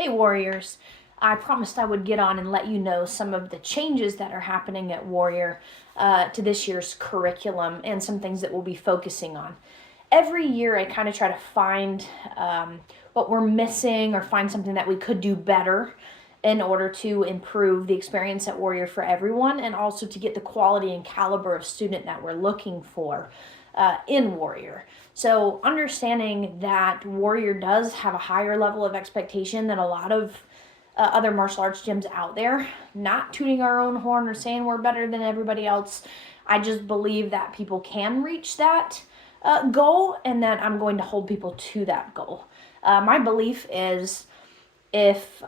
Hey Warriors, I promised I would get on and let you know some of the changes that are happening at Warrior to this year's curriculum and some things that we'll be focusing on. Every year I kind of try to find what we're missing or find something that we could do better in order to improve the experience at Warrior for everyone and also to get the quality and caliber of student that we're looking for in Warrior. So understanding that Warrior does have a higher level of expectation than a lot of other martial arts gyms out there, not tooting our own horn or saying we're better than everybody else. I just believe that people can reach that goal and that I'm going to hold people to that goal. My belief is if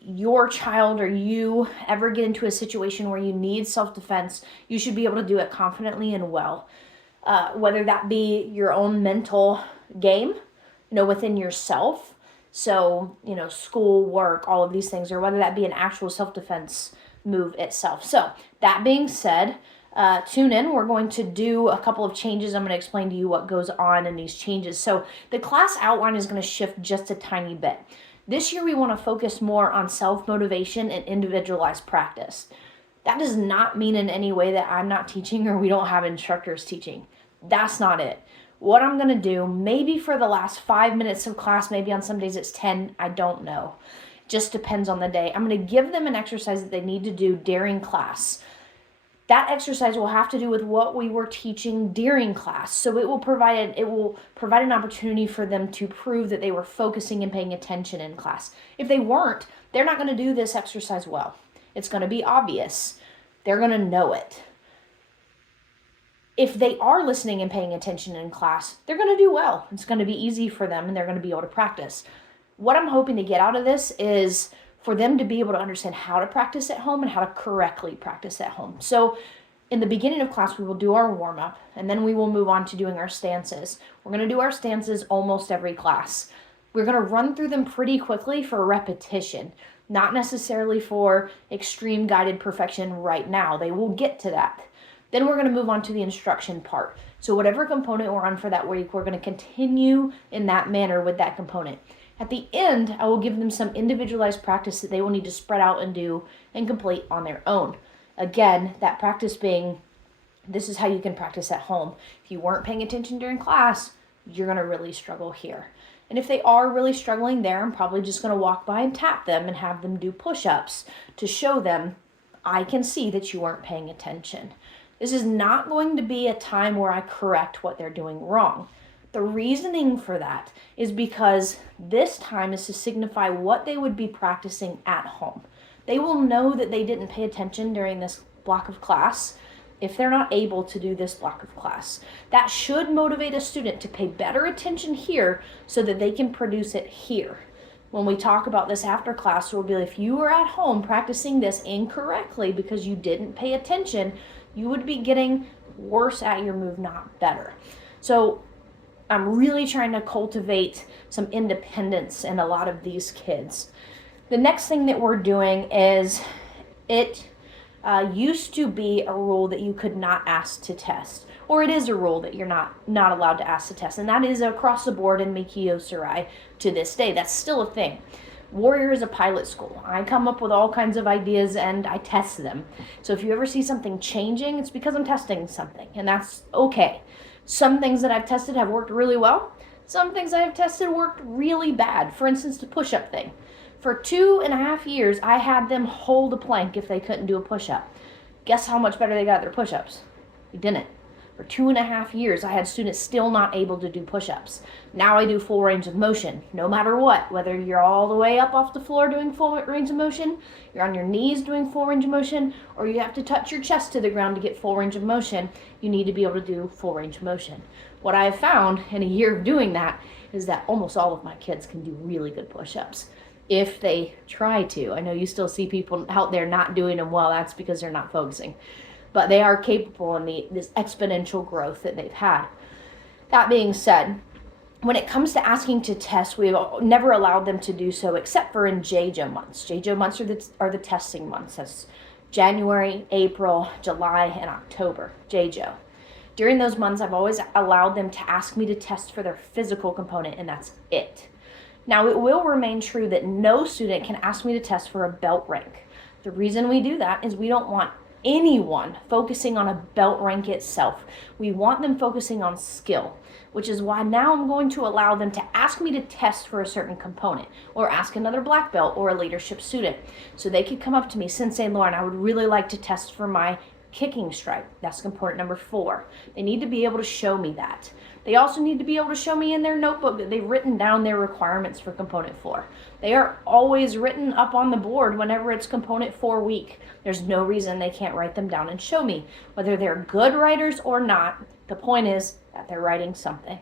your child or you ever get into a situation where you need self-defense, you should be able to do it confidently and well. Whether that be your own mental game, within yourself. So, school, work, all of these things, or whether that be an actual self-defense move itself. So, that being said, tune in. We're going to do a couple of changes. I'm going to explain to you what goes on in these changes. So, the class outline is going to shift just a tiny bit. This year, we want to focus more on self-motivation and individualized practice. That does not mean in any way that I'm not teaching or we don't have instructors teaching. That's not it. What I'm going to do, maybe for the last 5 minutes of class, maybe on some days it's 10, I don't know. Just depends on the day. I'm going to give them an exercise that they need to do during class. That exercise will have to do with what we were teaching during class. So it will provide an opportunity for them to prove that they were focusing and paying attention in class. If they weren't, they're not going to do this exercise well. It's going to be obvious. They're going to know it. If they are listening and paying attention in class, they're going to do well. It's going to be easy for them and they're going to be able to practice. What I'm hoping to get out of this is for them to be able to understand how to practice at home and how to correctly practice at home. So in the beginning of class, we will do our warm-up and then we will move on to doing our stances. We're going to do our stances almost every class. We're going to run through them pretty quickly for repetition, not necessarily for extreme guided perfection right now. They will get to that. Then we're going to move on to the instruction part. So whatever component we're on for that week, we're going to continue in that manner with that component. At the end, I will give them some individualized practice that they will need to spread out and do and complete on their own. Again, that practice being, this is how you can practice at home. If you weren't paying attention during class, you're going to really struggle here. And if they are really struggling there, I'm probably just going to walk by and tap them and have them do push-ups to show them, I can see that you weren't paying attention. This is not going to be a time where I correct what they're doing wrong. The reasoning for that is because this time is to signify what they would be practicing at home. They will know that they didn't pay attention during this block of class if they're not able to do this block of class. That should motivate a student to pay better attention here so that they can produce it here. When we talk about this after class, we'll be like, if you were at home practicing this incorrectly because you didn't pay attention, you would be getting worse at your move, not better. So I'm really trying to cultivate some independence in a lot of these kids. The next thing that we're doing is it used to be a rule that you could not ask to test, or it is a rule that you're not allowed to ask to test, and that is across the board in Mikio Sarai to this day. That's still a thing. Warrior is a pilot school. I come up with all kinds of ideas and I test them. So if you ever see something changing, it's because I'm testing something, and that's okay. Some things that I've tested have worked really well. Some things I have tested worked really bad. For instance, the push-up thing. For 2.5 years, I had them hold a plank if they couldn't do a push-up. Guess how much better they got at their push-ups? They didn't. For 2.5 years, I had students still not able to do push-ups. Now I do full range of motion, no matter what. Whether you're all the way up off the floor doing full range of motion, you're on your knees doing full range of motion, or you have to touch your chest to the ground to get full range of motion, you need to be able to do full range of motion. What I have found in a year of doing that is that almost all of my kids can do really good push-ups if they try to. I know you still see people out there not doing them well. That's because they're not focusing. But they are capable in this exponential growth that they've had. That being said, when it comes to asking to test, we've never allowed them to do so except for in JiuJitsu months. JiuJitsu months are the testing months. That's January, April, July, and October, JiuJitsu. During those months, I've always allowed them to ask me to test for their physical component, and that's it. Now, it will remain true that no student can ask me to test for a belt rank. The reason we do that is we don't want anyone focusing on a belt rank itself. We want them focusing on skill, which is why now I'm going to allow them to ask me to test for a certain component, or ask another black belt or a leadership student. So they could come up to me, Sensei Lauren, I would really like to test for my kicking stripe. That's component number 4. They need to be able to show me that. They also need to be able to show me in their notebook that they've written down their requirements for component 4. They are always written up on the board whenever it's component 4 week. There's no reason they can't write them down and show me. Whether they're good writers or not, the point is that they're writing something.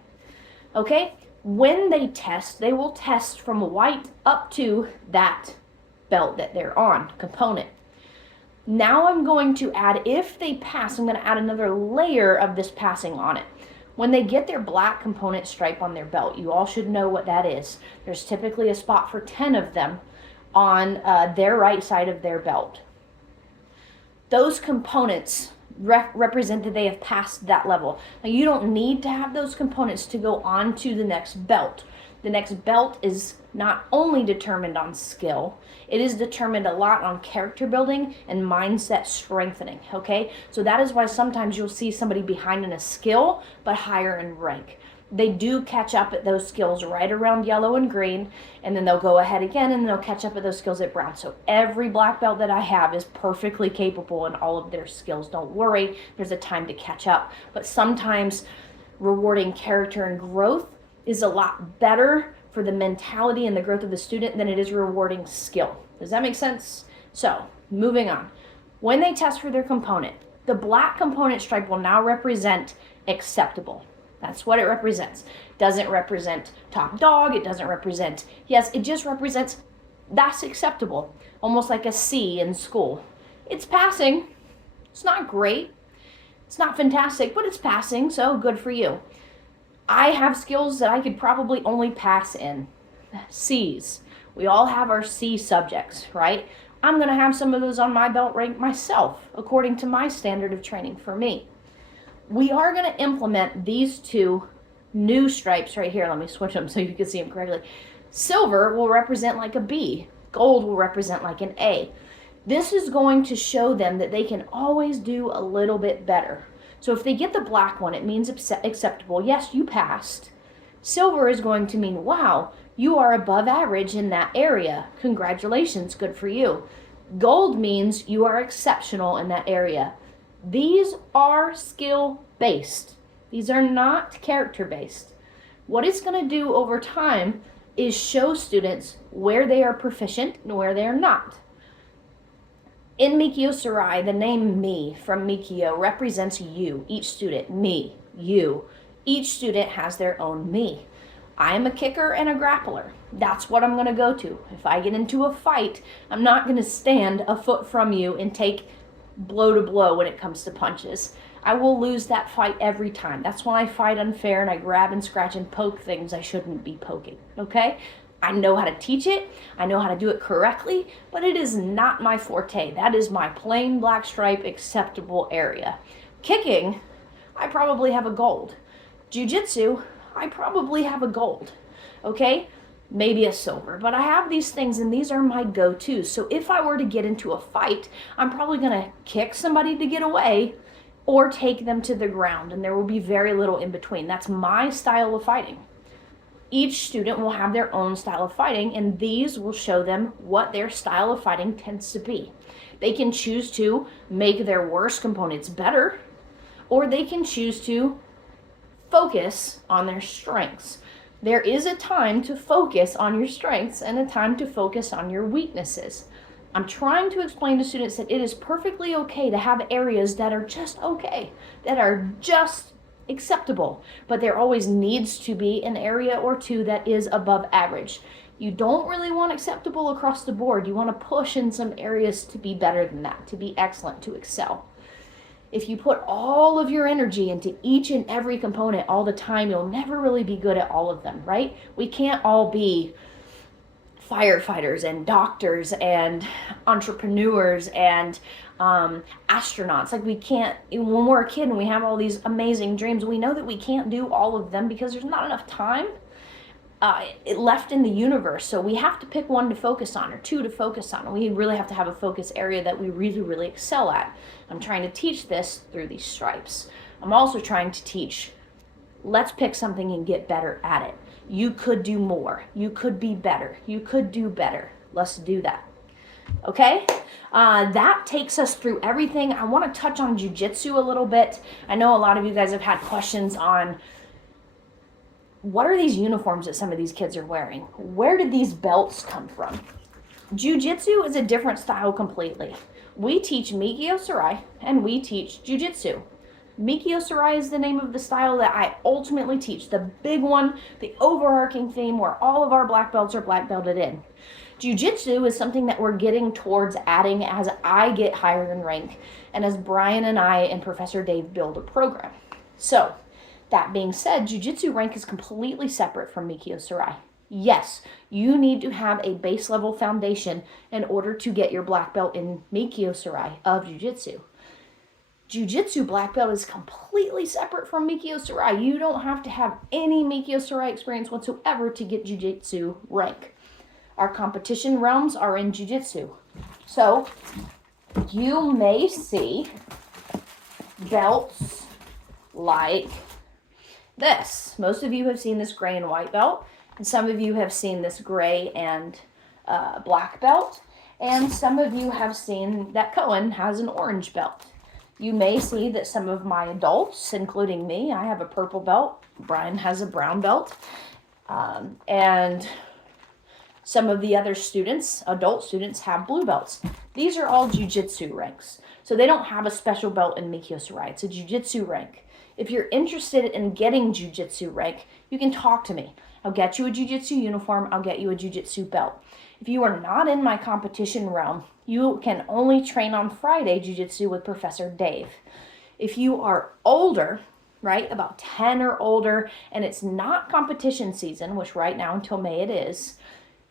Okay? When they test, they will test from white up to that belt that they're on, component. Now I'm going to add, if they pass, I'm going to add another layer of this passing on it. When they get their black component stripe on their belt, you all should know what that is. There's typically a spot for 10 of them on their right side of their belt. Those components represent that they have passed that level. Now, you don't need to have those components to go on to the next belt. The next belt is not only determined on skill, it is determined a lot on character building and mindset strengthening, okay? So that is why sometimes you'll see somebody behind in a skill, but higher in rank. They do catch up at those skills right around yellow and green, and then they'll go ahead again and they'll catch up at those skills at brown. So every black belt that I have is perfectly capable in all of their skills. Don't worry, there's a time to catch up. But sometimes rewarding character and growth is a lot better for the mentality and the growth of the student than it is rewarding skill. Does that make sense? So, moving on. When they test for their component, the black component stripe will now represent acceptable. That's what it represents. It doesn't represent top dog. It doesn't represent, yes, it just represents that's acceptable. Almost like a C in school. It's passing. It's not great. It's not fantastic, but it's passing, so good for you. I have skills that I could probably only pass in. C's. We all have our C subjects, right? I'm going to have some of those on my belt rank myself, according to my standard of training for me. We are going to implement these 2 new stripes right here. Let me switch them so you can see them correctly. Silver will represent like a B. Gold will represent like an A. This is going to show them that they can always do a little bit better. So if they get the black one, it means acceptable. Yes, you passed. Silver is going to mean, wow, you are above average in that area. Congratulations, good for you. Gold means you are exceptional in that area. These are skill-based. These are not character-based. What it's going to do over time is show students where they are proficient and where they are not. In Mikio Sarai, the name me from Mikio represents you, each student, me, you. Each student has their own me. I am a kicker and a grappler. That's what I'm going to go to. If I get into a fight, I'm not going to stand a foot from you and take blow to blow when it comes to punches. I will lose that fight every time. That's why I fight unfair and I grab and scratch and poke things I shouldn't be poking, okay? I know how to teach it, I know how to do it correctly, but it is not my forte. That is my plain black stripe acceptable area. Kicking, I probably have a gold. JiuJitsu, I probably have a gold, okay? Maybe a silver, but I have these things and these are my go-tos. So if I were to get into a fight, I'm probably gonna kick somebody to get away or take them to the ground, and there will be very little in between. That's my style of fighting. Each student will have their own style of fighting, and these will show them what their style of fighting tends to be. They can choose to make their worst components better, or they can choose to focus on their strengths. There is a time to focus on your strengths and a time to focus on your weaknesses. I'm trying to explain to students that it is perfectly okay to have areas that are just okay, that are just acceptable, but there always needs to be an area or 2 that is above average. You don't really want acceptable across the board. You want to push in some areas to be better than that, to be excellent, to excel. If you put all of your energy into each and every component all the time, you'll never really be good at all of them, right? We can't all be firefighters and doctors and entrepreneurs and astronauts. Like, we can't, when we're a kid and we have all these amazing dreams, we know that we can't do all of them because there's not enough time. left in the universe. So we have to pick one to focus on or two to focus on. We really have to have a focus area that we really, really excel at. I'm trying to teach this through these stripes. I'm also trying to teach, let's pick something and get better at it. You could do more. You could be better. You could do better. Let's do that. Okay? That takes us through everything. I want to touch on jiu-jitsu a little bit. I know a lot of you guys have had questions on what are these uniforms that some of these kids are wearing? Where did these belts come from? Jiu-jitsu is a different style completely. We teach Mikio Sarai and we teach jiu-jitsu. Mikio Sarai is the name of the style that I ultimately teach, the big one, the overarching theme where all of our black belts are black belted in. Jiu-jitsu is something that we're getting towards adding as I get higher in rank and as Brian and I and Professor Dave build a program. So, that being said, jiu-jitsu rank is completely separate from Mikio Sarai. Yes, you need to have a base level foundation in order to get your black belt in Mikio Sarai of jiu-jitsu. Jiu-jitsu black belt is completely separate from Mikio Sarai. You don't have to have any Mikio Sarai experience whatsoever to get jiu-jitsu rank. Our competition realms are in jiu-jitsu. So, you may see belts like this. Most of you have seen this gray and white belt, and some of you have seen this gray and black belt, and some of you have seen that Cohen has an orange belt. You may see that some of my adults, including me, I have a purple belt, Brian has a brown belt, and some of the other students, adult students, have blue belts. These are all jiu-jitsu ranks. So they don't have a special belt in Mikio Sarai. It's a jiu-jitsu rank. If you're interested in getting jiu-jitsu rank, you can talk to me. I'll get you a jiu-jitsu uniform. I'll get you a jiu-jitsu belt. If you are not in my competition realm, you can only train on Friday jiu-jitsu with Professor Dave. If you are older, right, about 10 or older, and it's not competition season, which right now until May it is,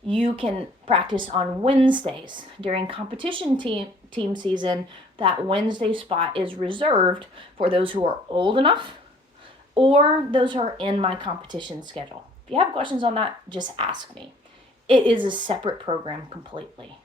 you can practice on Wednesdays. During competition team season, that Wednesday spot is reserved for those who are old enough or those who are in my competition schedule. If you have questions on that, just ask me. It is a separate program completely.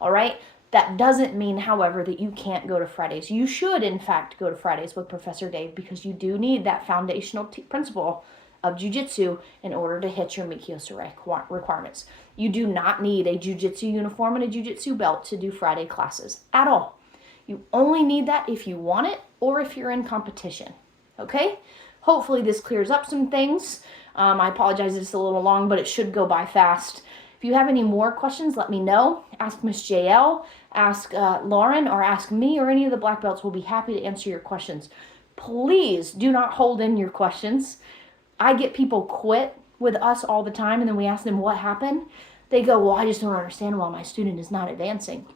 All right? That doesn't mean, however, that you can't go to Fridays. You should, in fact, go to Fridays with Professor Dave because you do need that foundational principle of jiu-jitsu in order to hit your Mikio Sarai requirements. You do not need a jiu-jitsu uniform and a jiu-jitsu belt to do Friday classes at all. You only need that if you want it or if you're in competition. Okay? Hopefully this clears up some things. I apologize it's a little long, but it should go by fast. If you have any more questions, let me know. Ask Miss JL, ask Lauren, or ask me or any of the black belts. We'll be happy to answer your questions. Please do not hold in your questions. I get people quit with us all the time, and then we ask them what happened. They go, well, I just don't understand why my student is not advancing.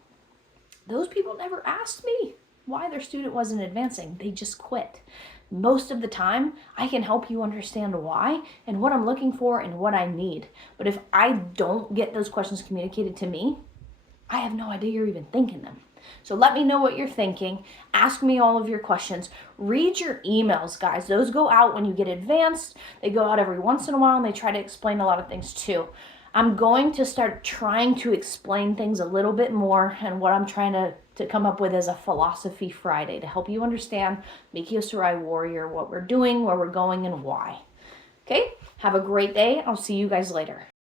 Those people never asked me why their student wasn't advancing. They just quit. Most of the time, I can help you understand why and what I'm looking for and what I need. But if I don't get those questions communicated to me, I have no idea you're even thinking them. So let me know what you're thinking. Ask me all of your questions. Read your emails, guys. Those go out when you get advanced. They go out every once in a while, and they try to explain a lot of things too. I'm going to start trying to explain things a little bit more, and what I'm trying to come up with is a Philosophy Friday to help you understand Mikio Sarai Warrior, what we're doing, where we're going, and why. Okay? Have a great day. I'll see you guys later.